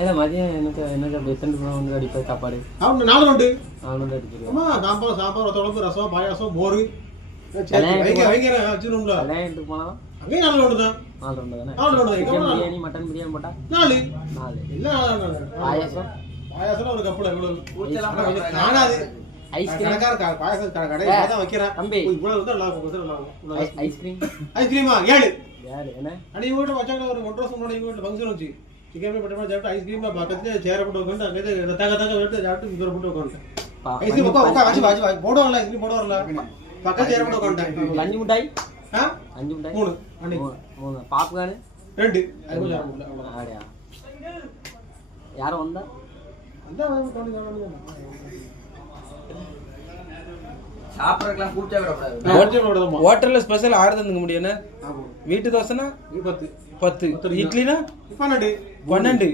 ஏன்னா மதியம் எனக்கு என்ன எத்தனை வந்து அடிப்பா சாப்பாடு? அவன் 4 உண்டு. 4 அடிச்சிருக்கேன். ஆமா, சாம்பார், குழம்பு, ரசம், பாயாசம், மோர். வச்சிருந்தோம்ல. கல்யாணத்துக்கு போனா அங்கே 4 உண்டு தான். 4 உண்டு தானே? 4 உண்டு. பிரியாணி, மட்டன் பிரியாணி போட்டா 4. 4. எல்லாம் பாயாசம் ஒரு கப்புல எவ்வளவு காணாது. ஐஸ்கிரீம் பாயாசம் கடையில தான் வைக்கிறேன். தம்பி இவ்வளவு வந்து நல்லா இருக்கும். ஐஸ்கிரீமா 7. என்ன அடி வீட்டு வச்சாங்க ஒரு 1 வருஷம் முன்னாடி வீட்டு ஃபங்க்ஷன் வச்சு சிக்கன் பட்டமா சாப்பிட்டு ஐஸ்கிரீம் பக்கத்துல சேர போட்டு உட்காந்து அங்கே தங்க எடுத்து சாப்பிட்டு இங்கே போட்டு உட்காந்துட்டேன். ஐஸ்கிரீம் வச்சு போடுவாங்கல்ல, ஐஸ்கிரீம் போடுவாங்கல்ல, பக்கத்து சேர போட்டு உட்காந்துட்டேன். 5 மிட்டாய் 5 மிட்டாய் 3 பாப்கார்னு 2. யாரும் வந்தா ஹோட்டல்ல ஸ்பெஷல் ஆறுதல் முடியும். வீட்டு தோசைனா 10, இட்லினா 12.